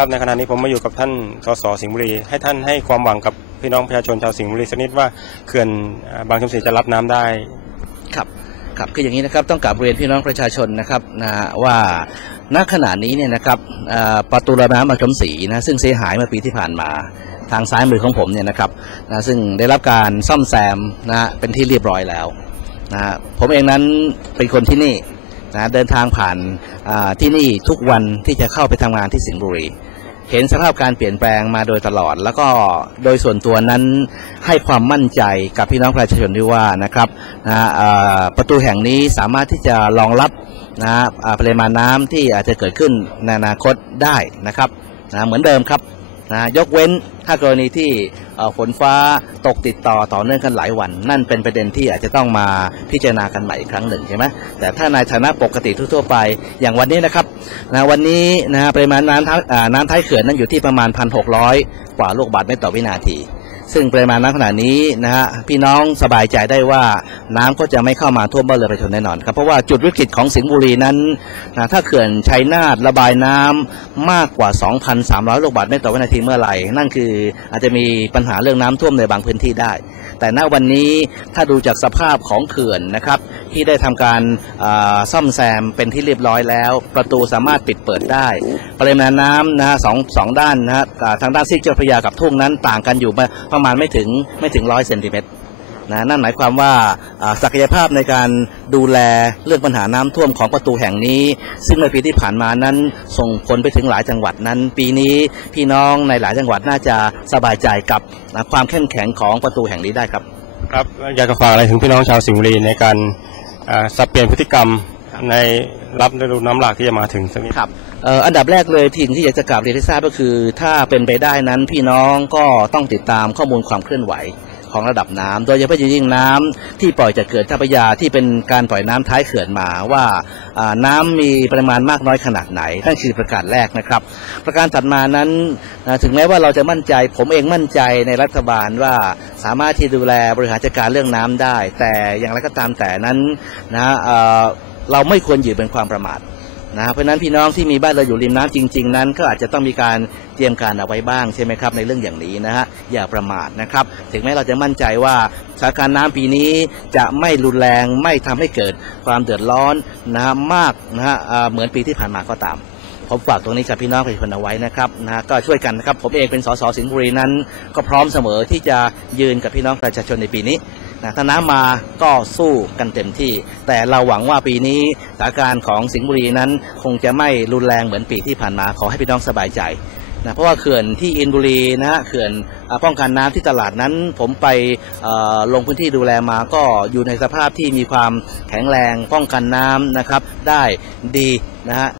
ครับในขณะนี้ผมมาอยู่กับท่านสสสิงห์บุรีให้ท่านให้ความหวังกับพี่น้องประชาชนชาวสิงห์บุรีสักนิดว่าเขื่อนบางชมศรีจะรับน้ำได้ครับครับคืออย่างนี้นะครับต้องกลับเรียนพี่น้องประชาชนนะครับนะว่าณขณะนี้เนี่ยนะครับประตูระบายน้ำบางชมศรีนะซึ่งเสียหายเมื่อปีที่ผ่านมาทางซ้ายมือของผมเนี่ยนะครับนะซึ่งได้รับการซ่อมแซมนะเป็นที่เรียบร้อยแล้วนะผมเองนั้นเป็นคนที่นี่นะเดินทางผ่านที่นี่ทุกวันที่จะเข้าไปทำงานที่สิงห์บุรี เห็นสภาพการเปลี่ยนแปลงมาโดยตลอด แล้วก็โดยส่วนตัวนั้นให้ความมั่นใจกับพี่น้องประชาชนด้วยว่านะครับนะประตูแห่งนี้สามารถที่จะรองรับนะฮะปริมาณน้ำที่อาจจะเกิดขึ้นในอนาคตได้นะครับนะเหมือนเดิมครับ นะยกเว้นถ้ากรณีที่ฝนฟ้าตกติดต่อต่อเนื่องกันหลายวัน นั่นเป็นประเด็นที่อาจจะต้องมาพิจารณากันใหม่อีกครั้งหนึ่งใช่ไหมแต่ถ้าในฐานะปกติทั่วๆไปอย่างวันนี้นะครับนะวันนี้นะฮะปริมาณน้ำท่าน้ำท้ายเขื่อนนั้นอยู่ที่ประมาณ 1,600 กว่าลูกบาศก์เมตรต่อวินาที ซึ่งปริมาณน้ำขนาดนี้นะฮะพี่น้องสบายใจได้ว่าน้ำก็จะไม่เข้ามาท่วมบ้านเรือนประชาชนแน่นอนครับเพราะว่าจุดวิกฤตของสิงห์บุรีนั้นนะถ้าเขื่อนชัยนาทระบายน้ำมากกว่า 2,300 ลูกบาศก์เมตรต่อวินาทีเมื่อไหร่ นั่นคืออาจจะมีปัญหาเรื่องน้ำท่วมในบางพื้นที่ได้ แต่ณวันนี้ถ้าดูจากสภาพของเขื่อนนะครับที่ได้ทำการซ่อมแซมเป็นที่เรียบร้อยแล้ว ประตูสามารถปิดเปิดได้ ปริมาณน้ำนะฮะสองสองด้านนะฮะทางด้านซีกเจ้าพระยากับทุ่งนั้นต่างกันอยู่ประมาณไม่ถึงไม่ถึงร้อยเซนติเมตรนะนั่นหมายความว่าศักยภาพในการดูแลเรื่องปัญหาน้ำท่วมของประตูแห่งนี้ ซึ่งในปีที่ผ่านมานั้นส่งผลไปถึงหลายจังหวัดนั้น ปีนี้พี่น้องในหลายจังหวัดน่าจะสบายใจกับนะความเข้มแข็งของประตูแห่งนี้ได้ครับ ครับอยากจะฝากอะไรถึงพี่น้องชาวสิงห์บุรีในการสับเปลี่ยนพฤติกรรม ในรับฤดูน้ำหลากที่จะมาถึงสักนิดครับอ,อันดับแรกเลยที่ที่อยากจะกราบเรียนให้ทราบก็คือ ถ้าเป็นไปได้นั้นพี่น้องก็ต้องติดตามข้อมูลความเคลื่อนไหวของระดับน้ำโดยเฉพาะยิ่งน้ำที่ปล่อยจากเขื่อนเจ้าพระยาที่เป็นการปล่อยน้ำท้ายเขื่อนมาว่าน้ำมีปริมาณมากน้อยขนาดไหนนั่นคือประการแรกนะครับ ประการถัดมานั้นถึงแม้ว่าเราจะมั่นใจ ผมเองมั่นใจในรัฐบาลว่าสามารถที่ดูแลบริหารจัดการเรื่องน้ำได้ แต่อย่างไรก็ตามแต่นั้นนะ เราไม่ควรอยู่เป็นความประมาทนะเพราะนั้นพี่น้องที่มีบ้านเราอยู่ริมน้ำจริง ๆ นั้น ก็อาจจะต้องมีการเตรียมการเอาไว้บ้างใช่ไหมครับในเรื่องอย่างนี้นะฮะอย่าประมาทนะครับ ถึงแม้เราจะมั่นใจว่าสถานการณ์น้ำปีนี้จะไม่รุนแรงไม่ทำให้เกิดความเดือดร้อนนะฮะมากนะฮะเหมือนปีที่ผ่านมาก็ตามผมฝากตรงนี้กับพี่น้องประชาชนเอาไว้นะครับนะฮะก็ช่วยกันนะครับ ผมเองเป็นสสสิงห์บุรีนั้น ก็พร้อมเสมอที่จะยืนกับพี่น้องประชาชนในปีนี้ นะถ้าน้ำมาก็สู้กันเต็มที่ แต่เราหวังว่าปีนี้สถานการณ์ของสิงห์บุรีนั้นคงจะไม่รุนแรงเหมือนปีที่ผ่านมาขอให้พี่น้องสบายใจนะเพราะว่าเขื่อนที่อินบุรีนะฮะเขื่อนป้องกันน้ำที่ตลาดนั้น ผมไปลงพื้นที่ดูแลมาก็อยู่ในสภาพที่มีความแข็งแรงป้องกันน้ำนะครับ ได้ดีนะฮะ